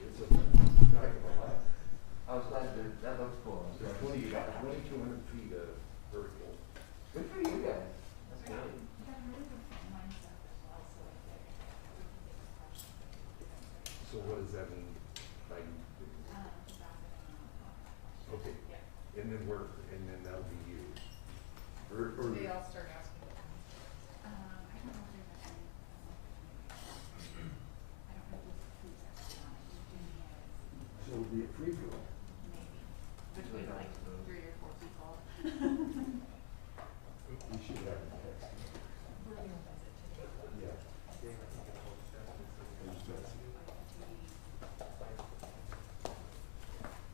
It's a heck of a lot. I was glad that looks cool. So 2,200 feet of vertical. Good for you guys. That's great. So what does that mean? Like, okay. And then that'll be you. Or They all start asking. so it'll be a free for all. Between like 3 or 4 people. We should have a text. Yeah.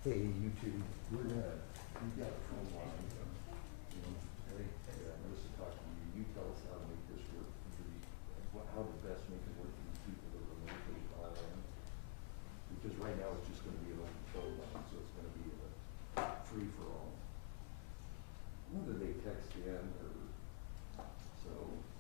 Hey, you two, we've got a phone line. I think Melissa talked to you. You tell us how to make this work how to best make it work for these people that are remotely all in. Because right now it's just gonna be an open phone line, so it's gonna be a free for all. Whether they text in or, so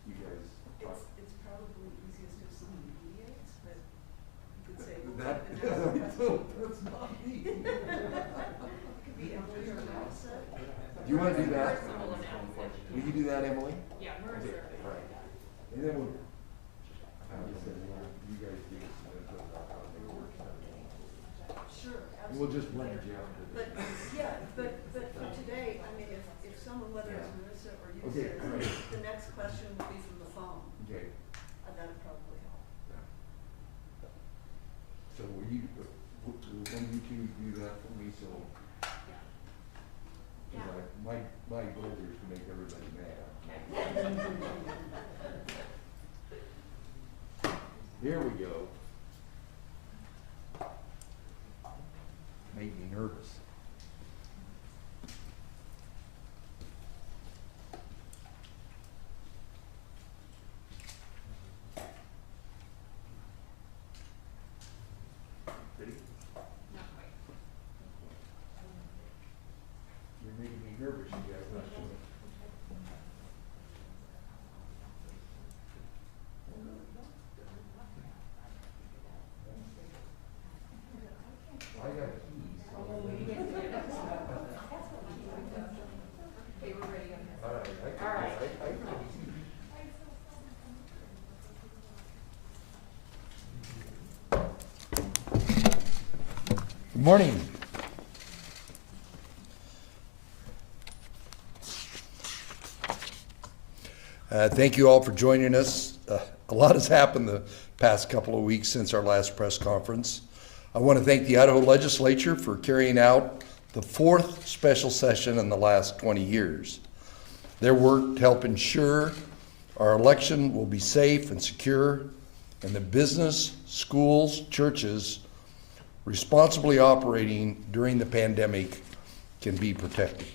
you guys talk. It's probably easiest if someone mediates, but you could say, we'll That, take the next question. that's not me. It could be Emily or Melissa. Do you wanna do that? Will you do that, Emily? Yeah, Okay, all right. And then we'll, you guys give us some info about how they work. Sure, And we'll absolutely. just blend you out. But, yeah, but for today, I mean, if someone, whether it's Marissa or you Okay, says, all right. the next question will be from the phone, Okay. that'd probably help. So will you, will one of you two do that for me, so? Yeah. My goal is to make everybody mad. Here we go. Made me nervous. Ready? Not quite. You're making me nervous, you guys. I got keys. Okay, we're ready. All right, I can, All right. I can see. Good morning. Thank you all for joining us. A lot has happened the past couple of weeks since our last press conference. I want to thank the Idaho Legislature for carrying out the 4th special session in the last 20 years. Their work to help ensure our election will be safe and secure, and the business, schools, churches responsibly operating during the pandemic can be protected.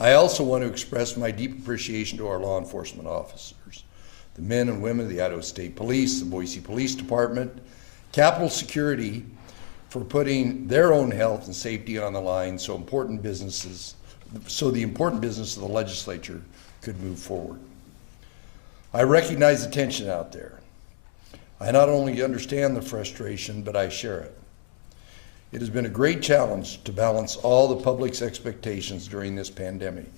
I also want to express my deep appreciation to our law enforcement officers, the men and women of the Idaho State Police, the Boise Police Department, Capitol Security, for putting their own health and safety on the line so the important business of the legislature could move forward. I recognize the tension out there. I not only understand the frustration, but I share it. It has been a great challenge to balance all the public's expectations during this pandemic.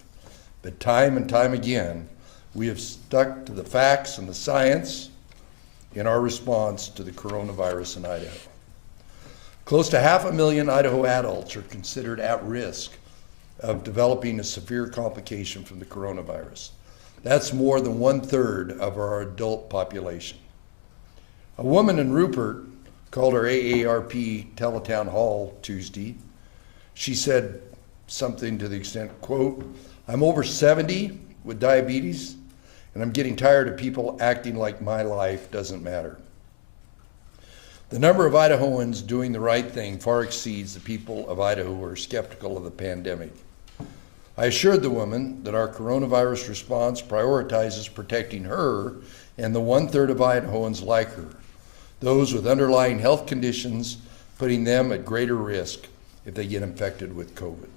But time and time again, we have stuck to the facts and the science in our response to the coronavirus in Idaho. Close to 500,000 Idaho adults are considered at risk of developing a severe complication from the coronavirus. That's more than 1/3 of our adult population. A woman in Rupert called our AARP teletown hall Tuesday. She said something to the extent, quote, "I'm over 70 with diabetes, and I'm getting tired of people acting like my life doesn't matter." The number of Idahoans doing the right thing far exceeds the people of Idaho who are skeptical of the pandemic. I assured the woman that our coronavirus response prioritizes protecting her and the 1/3 of Idahoans like her, those with underlying health conditions, putting them at greater risk if they get infected with COVID.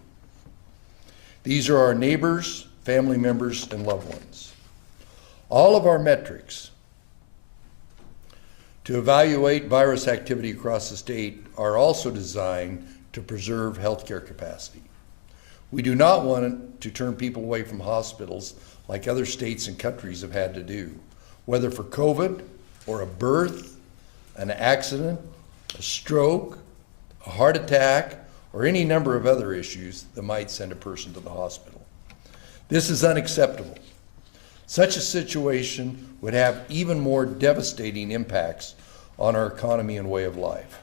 These are our neighbors, family members, and loved ones. All of our metrics to evaluate virus activity across the state are also designed to preserve healthcare capacity. We do not want to turn people away from hospitals like other states and countries have had to do, whether for COVID or a birth, an accident, a stroke, a heart attack, or any number of other issues that might send a person to the hospital. This is unacceptable. Such a situation would have even more devastating impacts on our economy and way of life.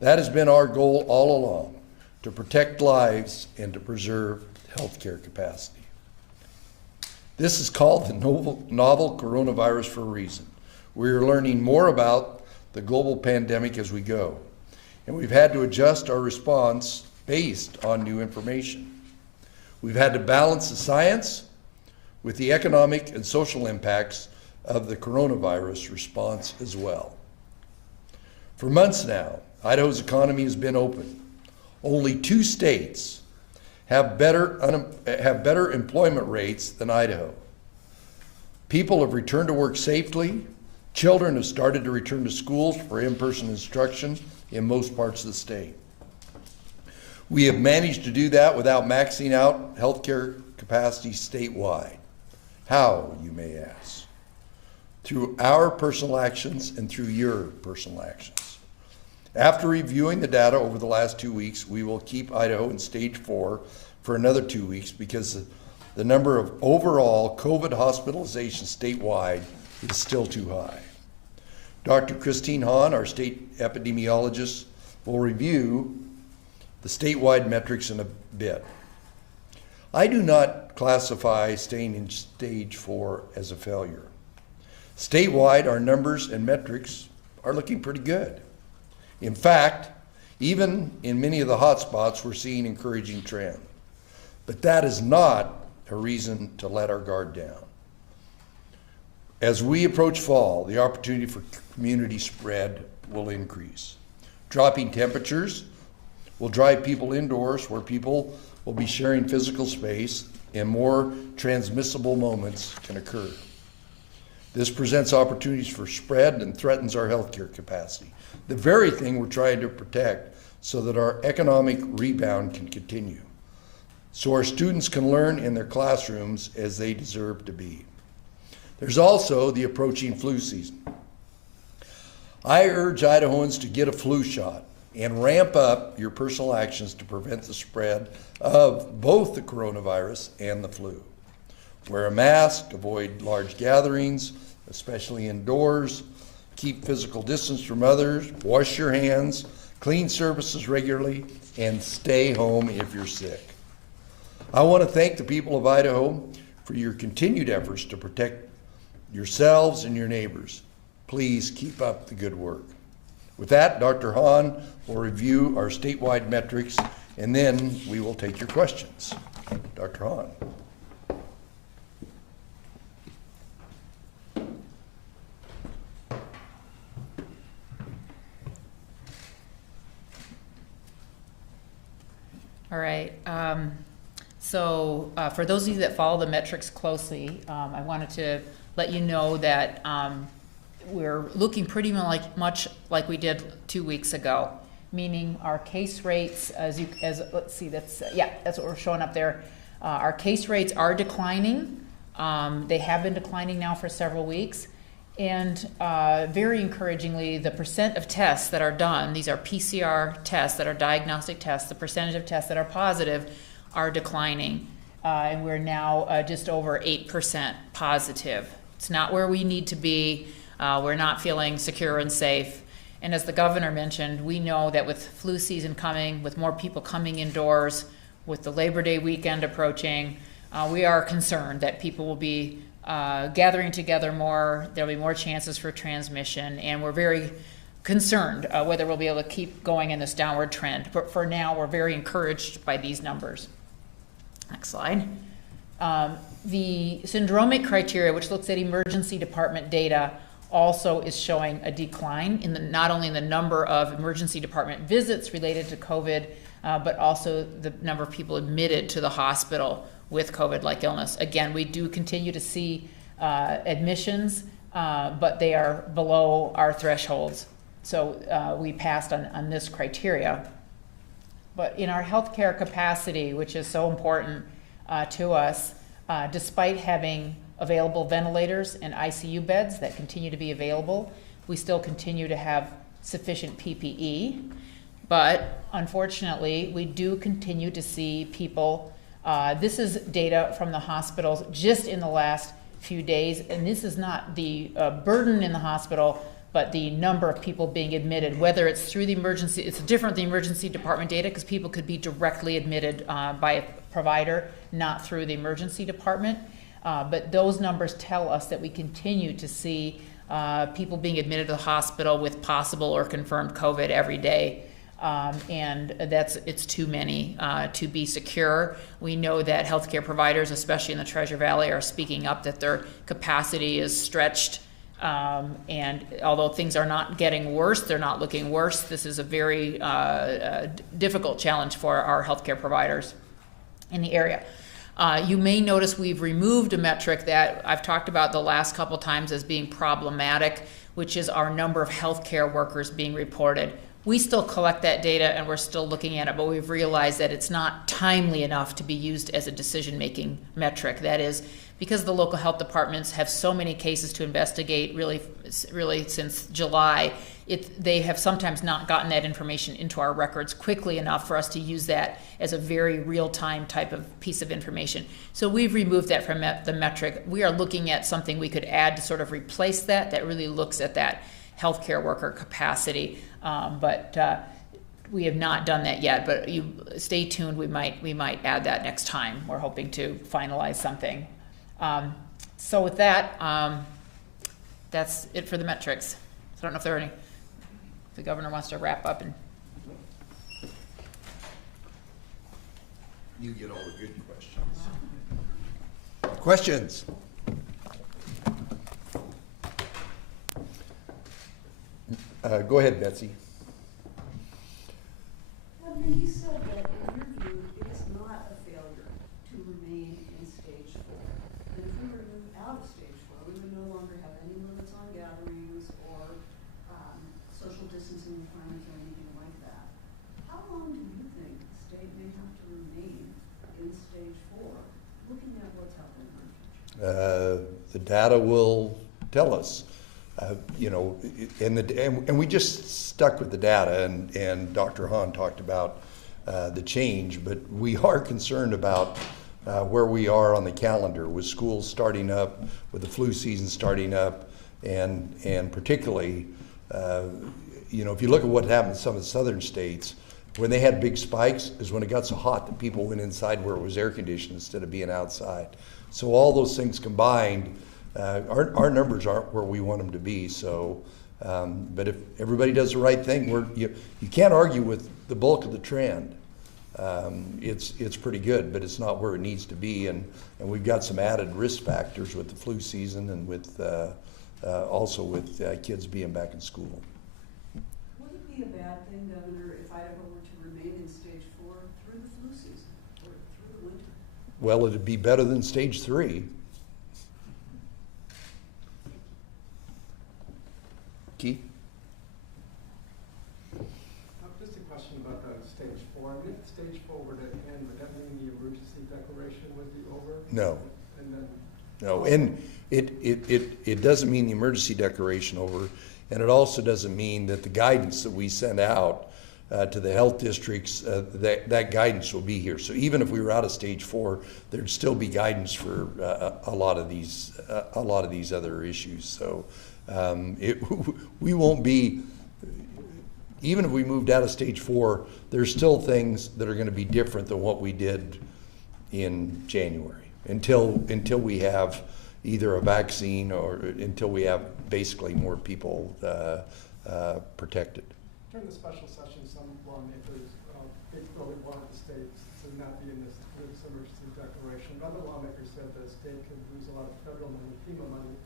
That has been our goal all along, to protect lives and to preserve healthcare capacity. This is called the novel coronavirus for a reason. We are learning more about the global pandemic as we go, and we've had to adjust our response based on new information. We've had to balance the science with the economic and social impacts of the coronavirus response as well. For months now, Idaho's economy has been open. Only 2 states have better employment rates than Idaho. People have returned to work safely. Children have started to return to schools for in-person instruction in most parts of the state. We have managed to do that without maxing out healthcare capacity statewide. How, you may ask? Through our personal actions and through your personal actions. After reviewing the data over the last 2 weeks, we will keep Idaho in stage 4 for another 2 weeks because the number of overall COVID hospitalizations statewide is still too high. Dr. Christine Hahn, our state epidemiologist, will review the statewide metrics in a bit. I do not classify staying in stage 4 as a failure. Statewide, our numbers and metrics are looking pretty good. In fact, even in many of the hot spots, we're seeing encouraging trend. But that is not a reason to let our guard down. As we approach fall, the opportunity for community spread will increase. Dropping temperatures will drive people indoors where people will be sharing physical space and more transmissible moments can occur. This presents opportunities for spread and threatens our healthcare capacity, the very thing we're trying to protect so that our economic rebound can continue, so our students can learn in their classrooms as they deserve to be. There's also the approaching flu season. I urge Idahoans to get a flu shot and ramp up your personal actions to prevent the spread of both the coronavirus and the flu. Wear a mask, avoid large gatherings, especially indoors, keep physical distance from others, wash your hands, clean surfaces regularly, and stay home if you're sick. I want to thank the people of Idaho for your continued efforts to protect yourselves and your neighbors. Please keep up the good work. With that, Dr. Hahn will review our statewide metrics, and then we will take your questions. Dr. Hahn. All right. So for those of you that follow the metrics closely, I wanted to let you know that we're looking pretty much like we did 2 weeks ago, meaning our case rates, let's see, that's what we're showing up there. Our case rates are declining. They have been declining now for several weeks. And very encouragingly, the percent of tests that are done, these are PCR tests that are diagnostic tests, the percentage of tests that are positive are declining. And we're now just over 8% positive. It's not where we need to be. We're not feeling secure and safe. And as the governor mentioned, we know that with flu season coming, with more people coming indoors, with the Labor Day weekend approaching, we are concerned that people will be gathering together more. There'll be more chances for transmission, and we're very concerned whether we'll be able to keep going in this downward trend. But for now, we're very encouraged by these numbers. Next slide. The syndromic criteria, which looks at emergency department data, also is showing a decline in not only in the number of emergency department visits related to COVID, but also the number of people admitted to the hospital with COVID-like illness. Again, we do continue to see admissions but they are below our thresholds. So we passed on this criteria. But in our healthcare capacity, which is so important to us, despite having available ventilators and ICU beds that continue to be available, we still continue to have sufficient PPE. But unfortunately, we do continue to see people, this is data from the hospitals just in the last few days, and this is not the burden in the hospital, but the number of people being admitted, whether it's through the emergency, it's different than the emergency department data because people could be directly admitted by a provider, not through the emergency department. But those numbers tell us that we continue to see people being admitted to the hospital with possible or confirmed COVID every day. And it's too many to be secure. We know that healthcare providers, especially in the Treasure Valley, are speaking up that their capacity is stretched. And although things are not getting worse, they're not looking worse. This is a very difficult challenge for our healthcare providers in the area. You may notice we've removed a metric that I've talked about the last couple times as being problematic, which is our number of healthcare workers being reported. We still collect that data and we're still looking at it, but we've realized that it's not timely enough to be used as a decision-making metric. That is, because the local health departments have so many cases to investigate really since July, they have sometimes not gotten that information into our records quickly enough for us to use that as a very real-time type of piece of information. So we've removed that from the metric. We are looking at something we could add to sort of replace that really looks at that healthcare worker capacity. But we have not done that yet, but you stay tuned. We might add that next time. We're hoping to finalize something. So with that, that's it for the metrics. So I don't know if there are any, if the governor wants to wrap up and. You get all the good questions. Questions? Go ahead, Betsy. Governor, you said that in your view, it is not a failure to remain in stage 4. And if we were to move out of stage 4, we would no longer have any limits on gatherings or social distancing requirements or anything like that. How long do you think the state may have to remain in stage 4, looking at what's happening in our future? The data will tell us. And we just stuck with the data, and Dr. Hahn talked about the change, but we are concerned about where we are on the calendar with schools starting up, with the flu season starting up, and particularly, if you look at what happened in some of the southern states, when they had big spikes is when it got so hot that people went inside where it was air conditioned instead of being outside. So all those things combined, our numbers aren't where we want them to be. So, but if everybody does the right thing, you can't argue with the bulk of the trend. It's pretty good, but it's not where it needs to be. And we've got some added risk factors with the flu season and with also with kids being back in school. Would it be a bad thing, Governor, if Idaho were to remain in stage 4 through the flu season or through the winter? Well, it'd be better than stage 3. Keith? Just a question about the stage 4. I mean, if stage 4 were to end, would that mean the emergency declaration would be over? No. And then No, and it doesn't mean the emergency declaration over, and it also doesn't mean that the guidance that we send out to the health districts, that guidance will be here. So even if we were out of stage 4, there'd still be guidance for a lot of these other issues. So we won't be, even if we moved out of stage 4, there's still things that are going to be different than what we did in January until we have either a vaccine or until we have basically more people protected. during the special session, some lawmakers really wanted the state to not be in this emergency declaration. Other lawmakers said the state could lose a lot of federal money, FEMA money.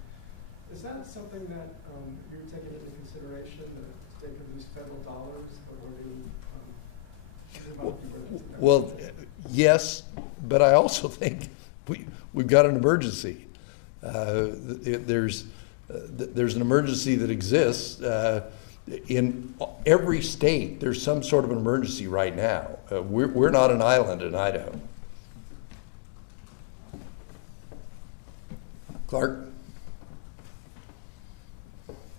Is that something that you're taking into consideration, that the state could lose federal dollars, or Well, yes, but I also think we've got an emergency. There's there's an emergency that exists. In every state, there's some sort of an emergency right now. We're not an island in Idaho. Clark?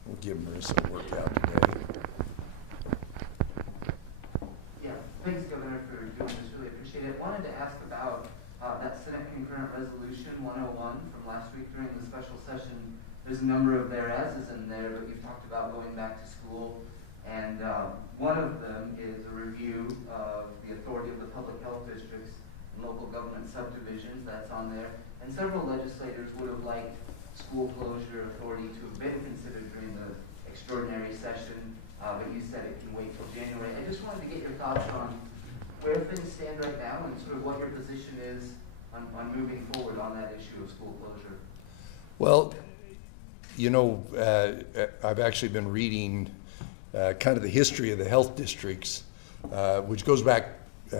We'll give Marissa a workout today. Yeah, thanks, Governor, for doing this. Really appreciate it. Wanted to ask about that Senate Concurrent Resolution 101 from last week during the special session. There's a number of whereases in there, but you've talked about going back to school. And one of them is a review of the authority of the public health districts and local government subdivisions. That's on there. And several legislators would have liked school closure authority to have been considered during the extraordinary session, but you said it can wait till January. I just wanted to get your thoughts on where things stand right now and sort of what your position is on moving forward on that issue of school closure. Well, you know, I've actually been reading kind of the history of the health districts, which goes back,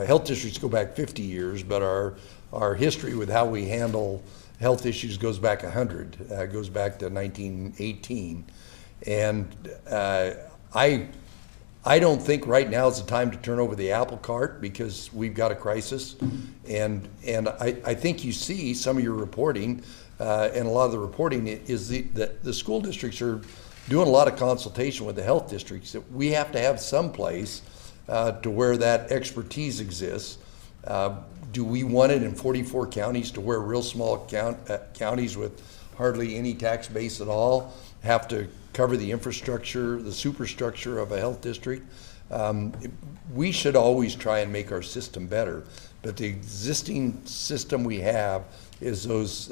health districts go back 50 years, but our history with how we handle health issues goes back 100, goes back to 1918. And I don't think right now is the time to turn over the apple cart because we've got a crisis. And I think you see some of your reporting, and a lot of the reporting is that the school districts are doing a lot of consultation with the health districts, that we have to have some place to where that expertise exists. Do we want it in 44 counties to where real small counties with hardly any tax base at all have to cover the infrastructure, the superstructure of a health district? We should always try and make our system better, but the existing system we have is those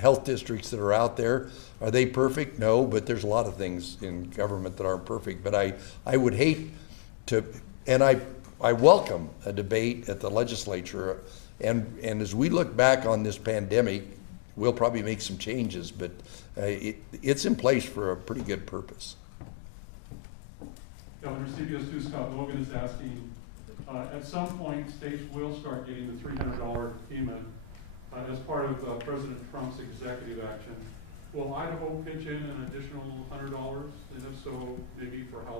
health districts that are out there. Are they perfect? No, but there's a lot of things in government that aren't perfect. But I would hate to, and I welcome a debate at the legislature, and as we look back on this pandemic, we'll probably make some changes, but it's in place for a pretty good purpose. Governor, CBS 2 Scott Logan is asking, at some point, states will start getting the $300 FEMA as part of President Trump's executive action. Will Idaho pitch in an additional $100? And if so, maybe for how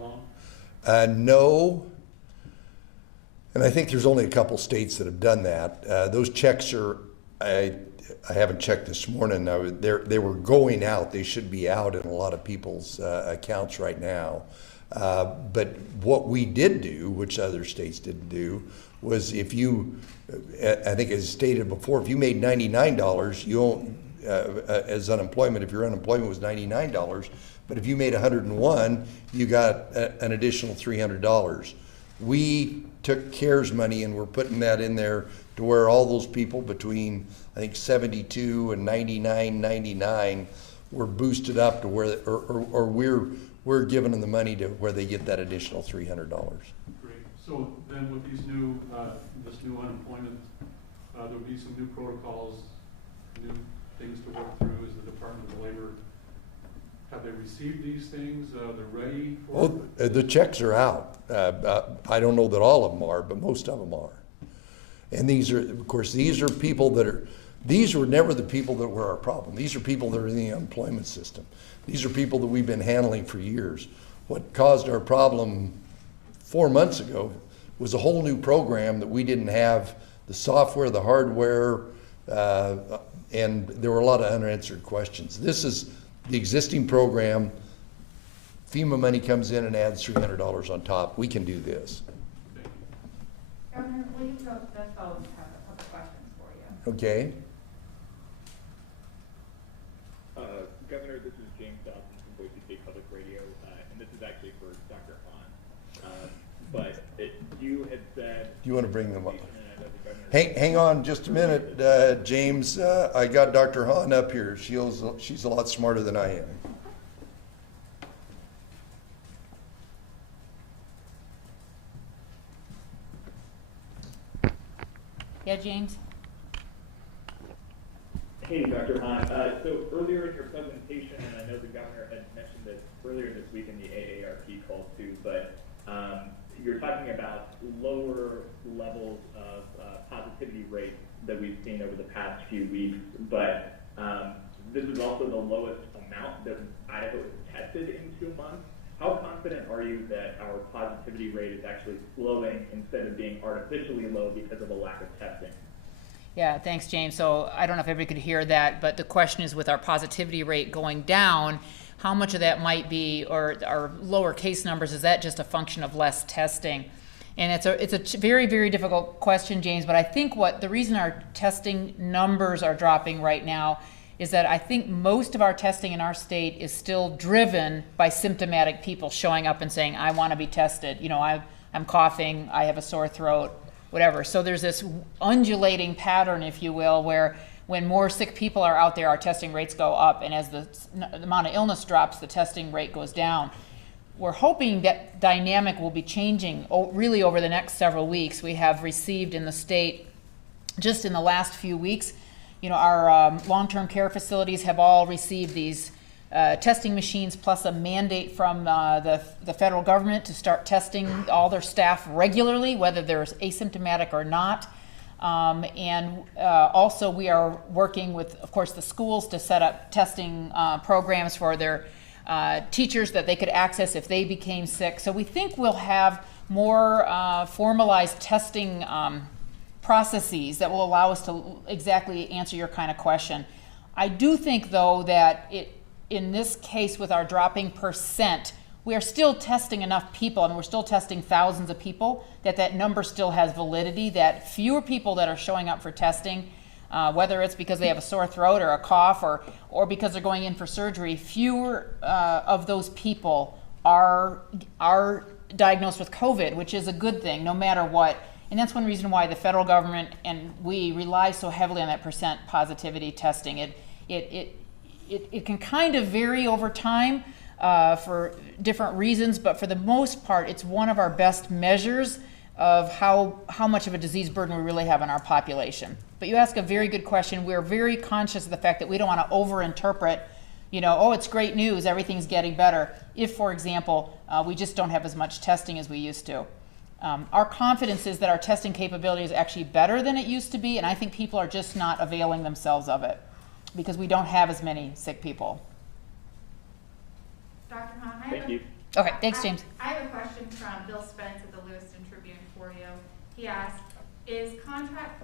long? No. And I think there's only a couple states that have done that. Those checks are, I haven't checked this morning. They were going out. They should be out in a lot of people's accounts right now. But what we did do, which other states didn't do, was if you, I think as stated before, if you made $99, you own, as unemployment, if your unemployment was $99, but if you made 101, you got an additional $300. We took CARES money and we're putting that in there to where all those people between, I think, 72 and 99 were boosted up to where, or we're giving them the money to where they get that additional $300. Great. So then with these new, this new unemployment, there'll be some new protocols, new things to work through. Is the Department of Labor, have they received these things? They're ready for Well, the checks are out. I don't know that all of them are, but most of them are. And these are, of course, these are people that are, these were never the people that were our problem. These are people that are in the unemployment system. These are people that we've been handling for years. What caused our problem 4 months ago was a whole new program that we didn't have the software, the hardware, and there were a lot of unanswered questions. This is the existing program. FEMA money comes in and adds $300 on top. We can do this. Governor, will you go, this fellow have a couple questions for you. Okay. Governor, this is James Dawson from Boise State Public Radio, and this is actually for Dr. Hahn. But you had said... Do you want to bring them up? Hang on just a minute, James. I got Dr. Hahn up here. She's a lot smarter than I am. Yeah, James? Hey, Dr. Hahn. So earlier in your presentation, and I know the governor had mentioned this earlier this week in the AARP call too, but you're talking about lower levels of positivity rates that we've seen over the past few weeks, but this is also the lowest amount that Idaho has tested in 2 months. How confident are you that our positivity rate is actually slowing instead of being artificially low because of a lack of testing? Yeah, thanks, James. So I don't know if everybody could hear that, but the question is, with our positivity rate going down, how much of that might be, or our lower case numbers, is that just a function of less testing? And it's a very, very difficult question, James, but I think the reason our testing numbers are dropping right now is that I think most of our testing in our state is still driven by symptomatic people showing up and saying, I want to be tested. You know, I'm coughing, I have a sore throat, whatever. So there's this undulating pattern, if you will, where when more sick people are out there, our testing rates go up, and as the amount of illness drops, the testing rate goes down. We're hoping that dynamic will be changing really over the next several weeks. We have received in the state, just in the last few weeks, you know, our long-term care facilities have all received these testing machines, plus a mandate from the federal government to start testing all their staff regularly, whether they're asymptomatic or not. Also we are working with, of course, the schools to set up testing programs for their teachers that they could access if they became sick. So we think we'll have more formalized testing processes that will allow us to exactly answer your kind of question. I do think, though, that in this case, with our dropping percent, we are still testing enough people, and we're still testing thousands of people, that number still has validity, that fewer people that are showing up for testing, whether it's because they have a sore throat or a cough or because they're going in for surgery, fewer of those people are diagnosed with COVID, which is a good thing, no matter what. And that's one reason why the federal government and we rely so heavily on that percent positivity testing. It can kind of vary over time for different reasons, but for the most part, it's one of our best measures of how much of a disease burden we really have in our population. But you ask a very good question. We're very conscious of the fact that we don't want to overinterpret, you know, oh, it's great news, everything's getting better, if, for example, we just don't have as much testing as we used to. Our confidence is that our testing capability is actually better than it used to be, and I think people are just not availing themselves of it because we don't have as many sick people. Dr. Hahn, Thank you. Okay, thanks, James. I have a question from Bill Spence at the Lewiston Tribune for you. He asked, is contact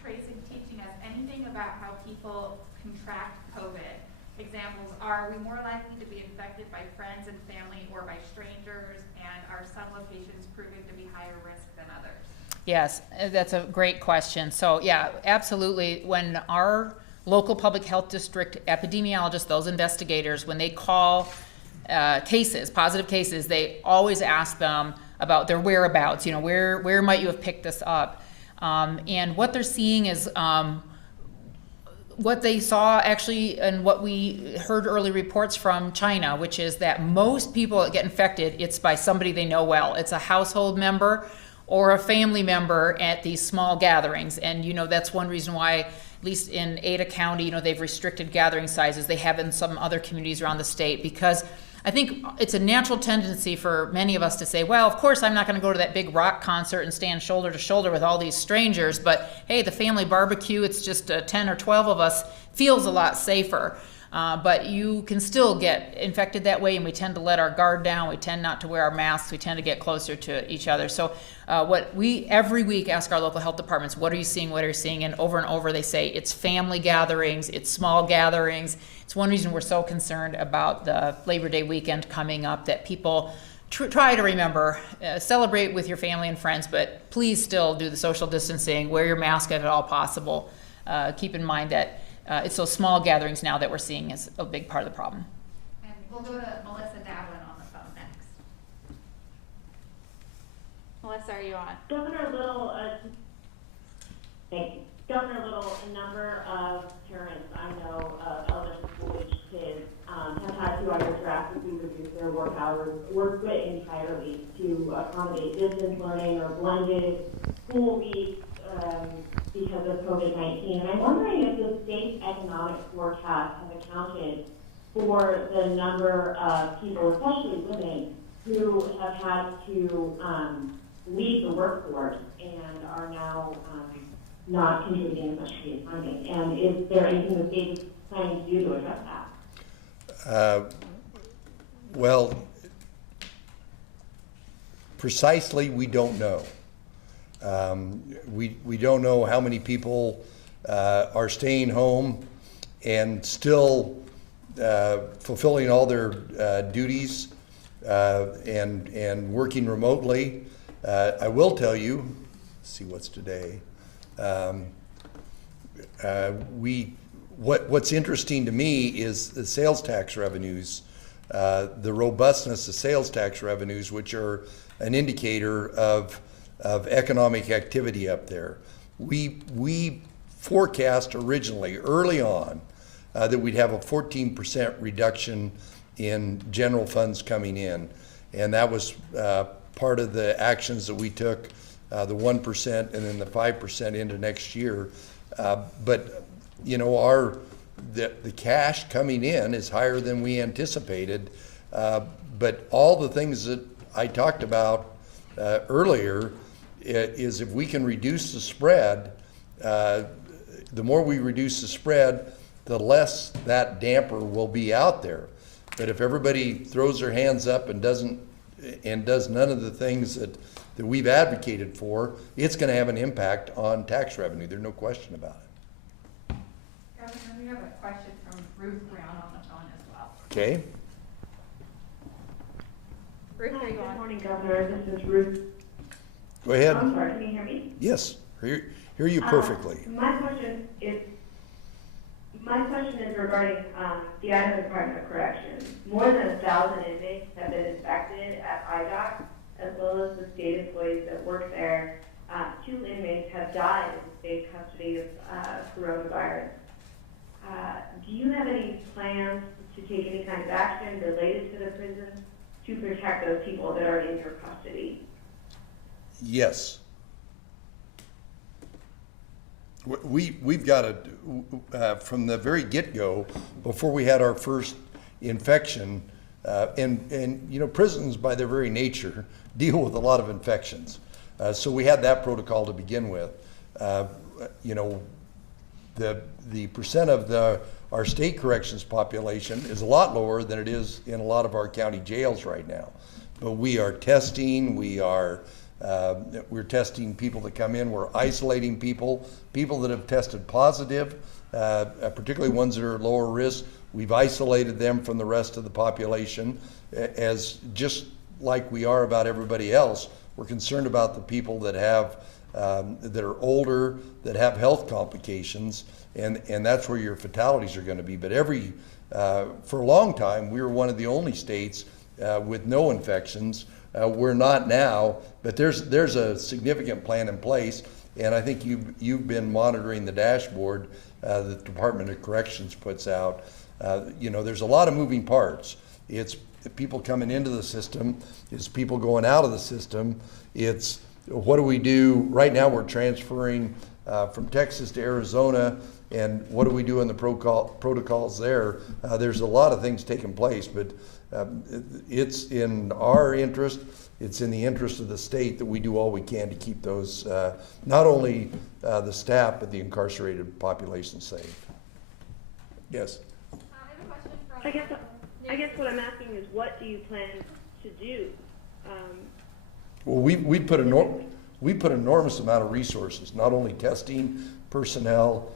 tracing teaching us anything about how people contract COVID? Examples, are we more likely to be infected by friends and family or by strangers, and are some locations proving to be higher risk than others? Yes, that's a great question. So yeah, absolutely. When our local public health district epidemiologists, those investigators, when they call positive cases, they always ask them about their whereabouts, you know, where might you have picked this up? And what they're seeing is what they saw actually, and what we heard early reports from China, which is that most people that get infected, it's by somebody they know well. It's a household member or a family member at these small gatherings. And, you know, that's one reason why, at least in Ada County, you know, they've restricted gathering sizes. They have in some other communities around the state, because I think it's a natural tendency for many of us to say, well, of course I'm not going to go to that big rock concert and stand shoulder to shoulder with all these strangers, but hey, the family barbecue, it's just 10 or 12 of us, feels a lot safer. But you can still get infected that way, and we tend to let our guard down. We tend not to wear our masks. We tend to get closer to each other. So what we every week ask our local health departments, what are you seeing, what are you seeing? And over they say it's family gatherings, it's small gatherings. It's one reason we're so concerned about the Labor Day weekend coming up, that people try to remember, celebrate with your family and friends, but please still do the social distancing, wear your mask if at all possible. Keep in mind that it's those small gatherings now that we're seeing as a big part of the problem. And we'll go to Melissa Davlin on the phone next. Melissa, are you on? Governor Little, thank you. Governor Little, a number of parents I know of elementary school-age kids have had to either drastically reduce their work hours or quit entirely to accommodate distance learning or blended school weeks because of COVID-19. And I'm wondering if the state's economic forecast has accounted for the number of people, especially women, who have had to leave the workforce and are now not contributing as much to the economy. And is there anything the state is planning to do to address that? Well, precisely, we don't know. We don't know how many people are staying home and still fulfilling all their duties and working remotely. I will tell you, let's see what's today. What's interesting to me is the sales tax revenues, the robustness of sales tax revenues, which are an indicator of economic activity up there. We forecast originally, early on, that we'd have a 14% reduction in general funds coming in. And that was part of the actions that we took, the 1% and then the 5% into next year. But you know, the cash coming in is higher than we anticipated. But all the things that I talked about earlier is if we can reduce the spread, the more we reduce the spread, the less that damper will be out there. But if everybody throws their hands up and does none of the things that we've advocated for, it's going to have an impact on tax revenue. There's no question about it. Governor, we have a question from Ruth Brown on the phone as well. Okay. Ruth, Hi, are you good on? morning, Governor. This is Ruth. Go ahead. I'm sorry, can you hear me? Yes, hear you perfectly. My question is regarding the Idaho Department of Corrections. More than 1,000 inmates have been infected at IDOC, as well as the state employees that work there. 2 inmates have died in state custody of coronavirus. Do you have any plans to take any kind of action related to the prison to protect those people that are in your custody? Yes. We've got to, from the very get-go, before we had our first infection, and you know, prisons by their very nature deal with a lot of infections. So we had that protocol to begin with. You know, the percent of our state corrections population is a lot lower than it is in a lot of our county jails right now. But we are testing, we're testing people that come in, we're isolating people that have tested positive, particularly ones that are lower risk. We've isolated them from the rest of the population, as just like we are about everybody else. We're concerned about the people that are older, that have health complications, and that's where your fatalities are going to be. But for a long time, we were one of the only states with no infections. We're not now, but there's a significant plan in place, and I think you've been monitoring the dashboard the Department of Corrections puts out. You know, there's a lot of moving parts. It's people coming into the system, it's people going out of the system, it's what do we do? Right now we're transferring from Texas to Arizona, and what do we do in the protocols there? There's a lot of things taking place, but it's in our interest, it's in the interest of the state that we do all we can to keep those, not only the staff, but the incarcerated population safe. Yes? I have a question from. I guess what I'm asking is, what do you plan to do? Well, we put enormous amount of resources, not only testing, personnel,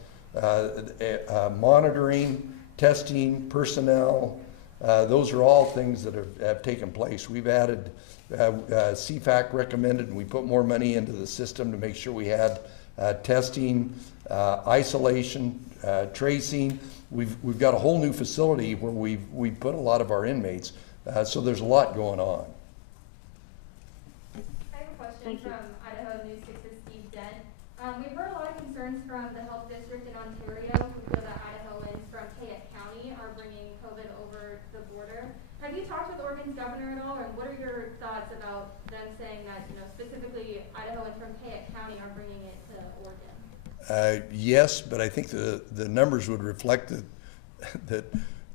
monitoring, testing, personnel. Those are all things that have taken place. We've added, CFAC recommended, and we put more money into the system to make sure we had testing, isolation, tracing. We've got a whole new facility where we've put a lot of our inmates. So there's a lot going on. I have a question from Idaho News 6's Steve Dent. We've heard a lot of concerns from the health district in Ontario who feel that Idahoans from Fayette County are bringing COVID over the border. Have you talked with Oregon's governor at all, and what are your thoughts about them saying that, you know, specifically Idahoans from Fayette County are bringing it to Oregon? Yes, but I think the numbers would reflect that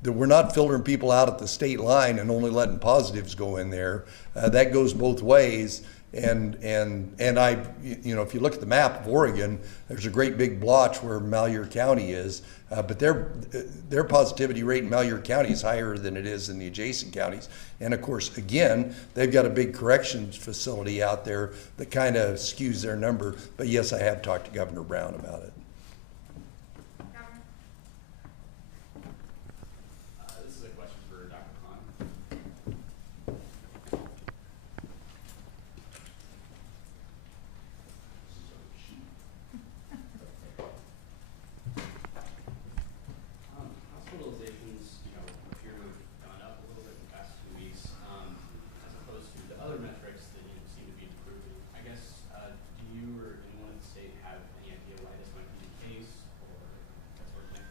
we're not filtering people out at the state line and only letting positives go in there. That goes both ways. And I, you know, if you look at the map of Oregon, there's a great big blotch where Malheur County is, but their positivity rate in Malheur County is higher than it is in the adjacent counties. And of course, again, they've got a big corrections facility out there that kind of skews their number. But yes, I have talked to Governor Brown about it. Governor? This is a question for Dr. Khan. Hospitalizations, appear to have gone up a little bit in the past 2 weeks, as opposed to the other metrics that seem to be improving. I guess, do you or anyone in the state have any idea why this might be the case, or that sort of thing?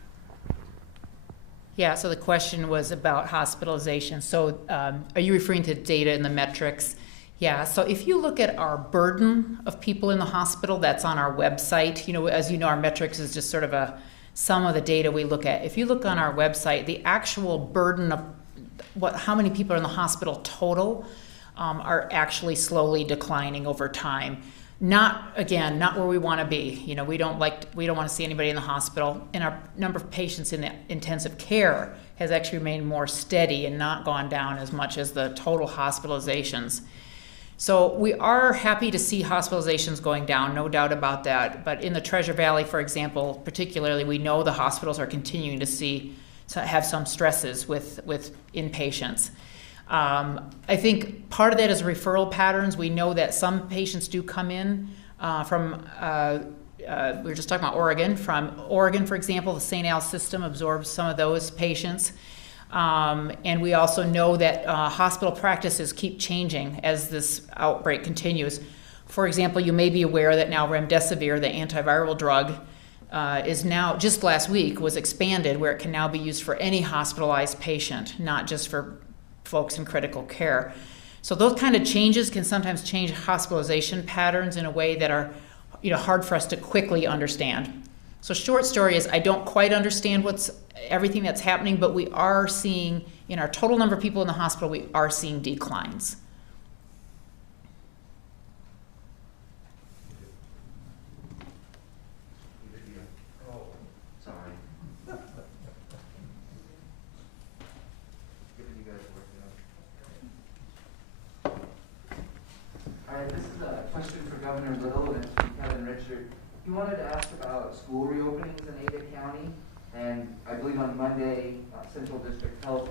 Yeah, so the question was about hospitalization. So are you referring to data in the metrics? Yeah, so if you look at our burden of people in the hospital, that's on our website. As you know, our metrics is just sort of a sum of the data we look at. If you look on our website, the actual burden of how many people are in the hospital total are actually slowly declining over time. Not where we want to be. We don't want to see anybody in the hospital, and our number of patients in the intensive care has actually remained more steady and not gone down as much as the total hospitalizations. So we are happy to see hospitalizations going down, no doubt about that. But in the Treasure Valley, for example, particularly, we know the hospitals are continuing to have some stresses with inpatients. I think part of that is referral patterns. We know that some patients do come in from, we were just talking about Oregon. From Oregon, for example, the St. Al system absorbs some of those patients. And we also know that hospital practices keep changing as this outbreak continues. For example, you may be aware that now remdesivir, the antiviral drug, is now, just last week, was expanded where it can now be used for any hospitalized patient, not just for folks in critical care. So those kind of changes can sometimes change hospitalization patterns in a way that are hard for us to quickly understand. So short story is I don't quite understand everything that's happening, but we are seeing, in our total number of people in the hospital, we are seeing declines. Oh, sorry. Giving you guys work it out. All right, this is a question for Governor Little and to Kevin Richard. He wanted to ask about school reopenings in Ada County, and I believe on Monday, Central District Health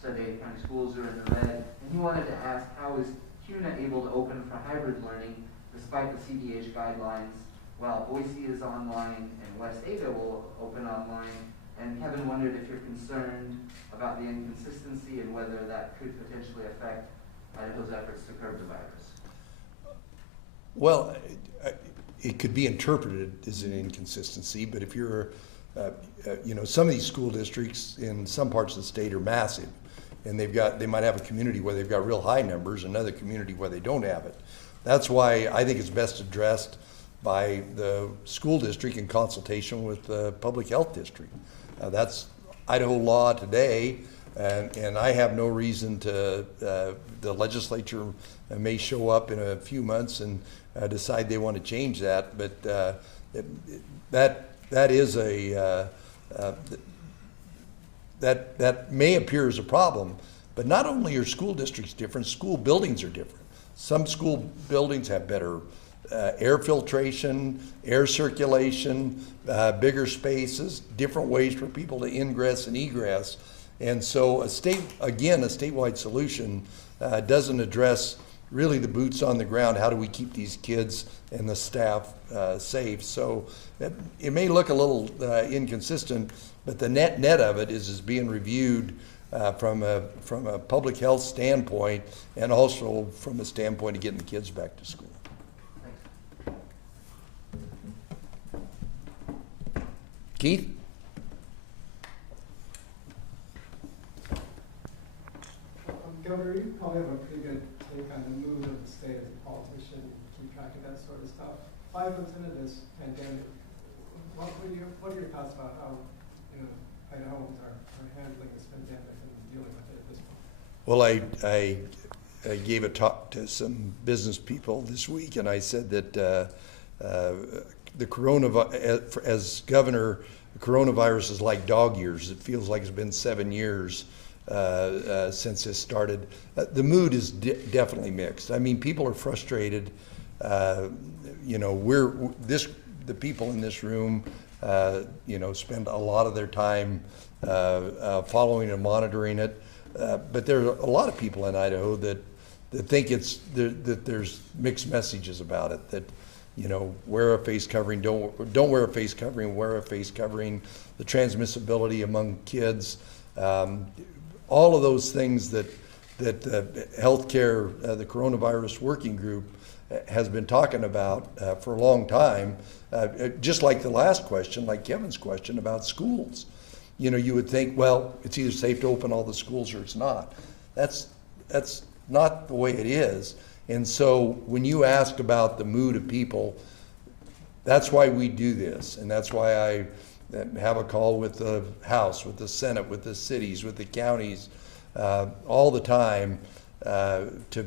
said Ada County schools are in the red, and he wanted to ask how is CUNA able to open for hybrid learning despite the CDH guidelines, while Boise is online and West Ada will open online, and Kevin wondered if you're concerned about the inconsistency and whether that could potentially affect Idaho's efforts to curb the virus. Well, it could be interpreted as an inconsistency, but if you're, some of these school districts in some parts of the state are massive, and they might have a community where they've got real high numbers, another community where they don't have it. That's why I think it's best addressed by the school district in consultation with the public health district. That's Idaho law today, and I have no reason to, the legislature may show up in a few months and decide they want to change that, but that is that may appear as a problem. But not only are school districts different, school buildings are different. Some school buildings have better air filtration, air circulation, bigger spaces, different ways for people to ingress and egress. And so a statewide solution doesn't address really the boots on the ground. How do we keep these kids and the staff safe? So it may look a little inconsistent, but the net of it is being reviewed from a public health standpoint, and also from a standpoint of getting the kids back to school. Thanks. Keith? Governor, you probably have a pretty good take on the mood of the state as a politician, keep track of that sort of stuff. 5 months into this pandemic, what are your thoughts about how Idahoans are handling this pandemic and dealing with it at this point? Well, gave a talk to some business people this week, and I said that the coronavirus, as governor, the coronavirus is like dog years. It feels like it's been 7 years since this started. The mood is definitely mixed. I mean, people are frustrated. You know, the people in this room, you know, spend a lot of their time following and monitoring it. But there are a lot of people in Idaho that think that there's mixed messages about it. That, you know, wear a face covering, don't wear a face covering, wear a face covering. The transmissibility among kids, all of those things that healthcare, the coronavirus working group has been talking about for a long time. Just like the last question, like Kevin's question about schools. You know, you would think, well, it's either safe to open all the schools or it's not. That's not the way it is. And so when you ask about the mood of people, that's why we do this. And that's why I have a call with the House, with the Senate, with the cities, with the counties, all the time to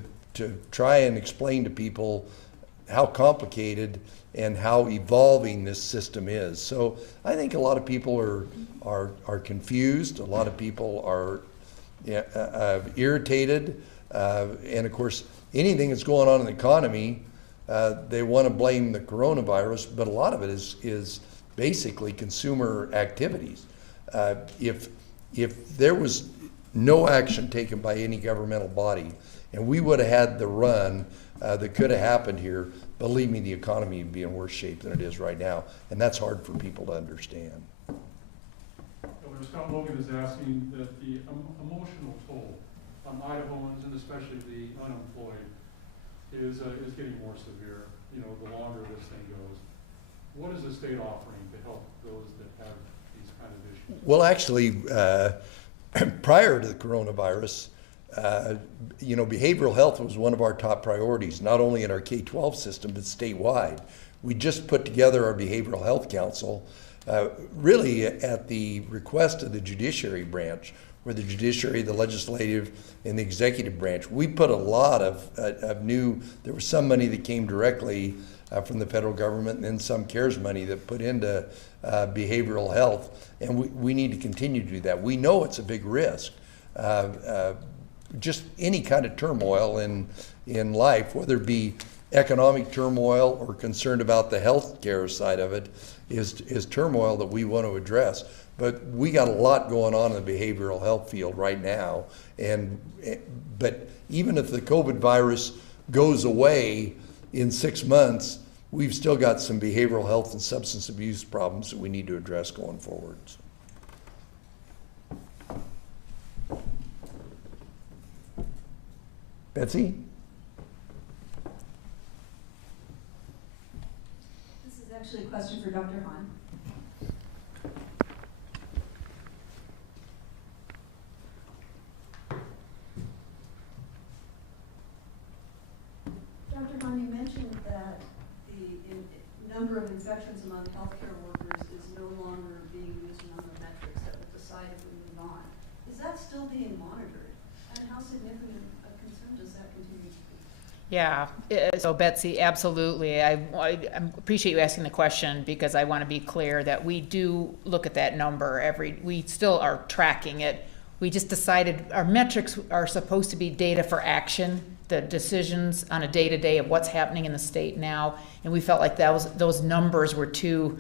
try and explain to people how complicated and how evolving this system is. So I think a lot of people are confused. A lot of people are irritated. And of course, anything that's going on in the economy, they want to blame the coronavirus, but a lot of it is basically consumer activities. If there was no action taken by any governmental body, and we would have had the run that could have happened here, believe me, the economy would be in worse shape than it is right now, and that's hard for people to understand. Governor Scott Logan is asking that the emotional toll on Idahoans and especially the unemployed is getting more severe, you know, the longer this thing goes. What is the state offering to help those that have these kind of issues? Well, actually, prior to the coronavirus, you know, behavioral health was one of our top priorities, not only in our K-12 system, but statewide. We just put together our Behavioral Health Council, really at the request of the judiciary branch, where the judiciary, the legislative, and the executive branch. We put a lot of new, there was some money that came directly from the federal government, and then some CARES money that put into behavioral health, and we need to continue to do that. We know it's a big risk. Just any kind of turmoil in life, whether it be economic turmoil or concerned about the health care side of it, is turmoil that we want to address. But we got a lot going on in the behavioral health field right now. But even if the COVID virus goes away in 6 months, we've still got some behavioral health and substance abuse problems that we need to address going forward. Betsy? This is actually a question for Dr. Hahn. Dr. Hahn, you mentioned that the number of infections among healthcare workers is no longer being used among the metrics that would decide if we move on. Is that still being monitored? And how significant a concern does that continue to be? Yeah, so Betsy, absolutely. I appreciate you asking the question, because I want to be clear that we do look at that number we still are tracking it. We just decided our metrics are supposed to be data for action, the decisions on a day-to-day of what's happening in the state now, and we felt like those numbers were too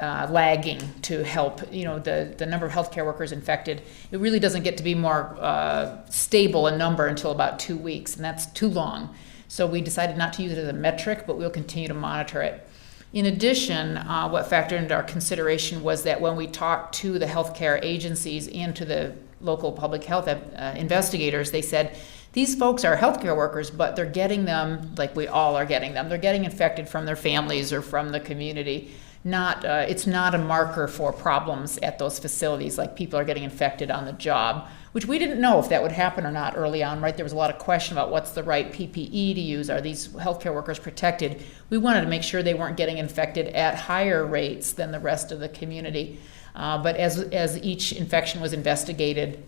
lagging to help, you know, the number of healthcare workers infected. It really doesn't get to be more stable a number until about 2 weeks, and that's too long. So we decided not to use it as a metric, but we'll continue to monitor it. In addition, what factored into our consideration was that when we talked to the healthcare agencies and to the local public health investigators, they said, these folks are healthcare workers, but they're getting them like we all are getting them. They're getting infected from their families or from the community. It's not a marker for problems at those facilities, like people are getting infected on the job, which we didn't know if that would happen or not early on, right? There was a lot of question about what's the right PPE to use. Are these healthcare workers protected? We wanted to make sure they weren't getting infected at higher rates than the rest of the community. But as each infection was investigated,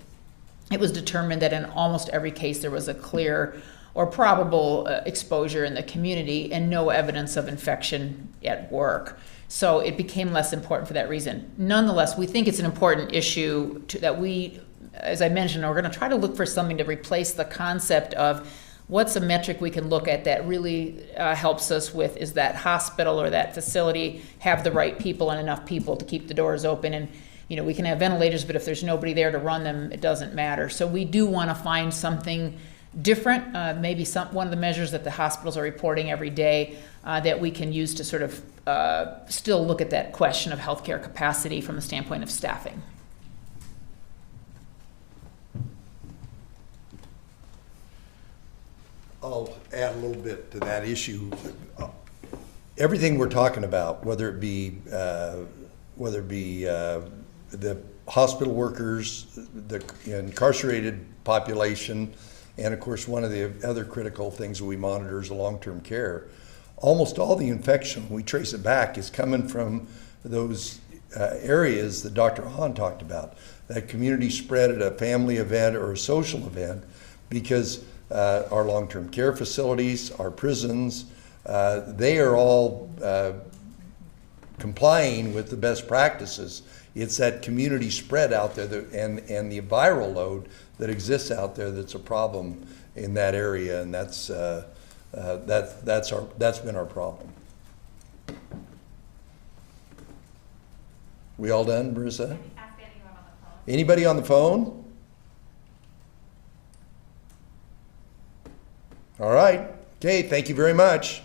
it was determined that in almost every case there was a clear or probable exposure in the community and no evidence of infection at work. So it became less important for that reason. Nonetheless, we think it's an important issue that we, as I mentioned, we're going to try to look for something to replace the concept of what's a metric we can look at that really helps us with, is that hospital or that facility have the right people and enough people to keep the doors open. And you know, we can have ventilators, but if there's nobody there to run them, it doesn't matter. So we do want to find something different, maybe one of the measures that the hospitals are reporting every day that we can use to sort of still look at that question of healthcare capacity from the standpoint of staffing. I'll add a little bit to that issue. Everything we're talking about, whether it be the hospital workers, the incarcerated population, and of course one of the other critical things that we monitor is long-term care. Almost all the infection, we trace it back, is coming from those areas that Dr. Hahn talked about, that community spread at a family event or a social event, because our long-term care facilities, our prisons, they are all complying with the best practices. It's that community spread out there and the viral load that exists out there that's a problem in that area, and that's been our problem. We all done, Marissa? Ask anyone on the phone. Anybody on the phone? All right. Okay, thank you very much.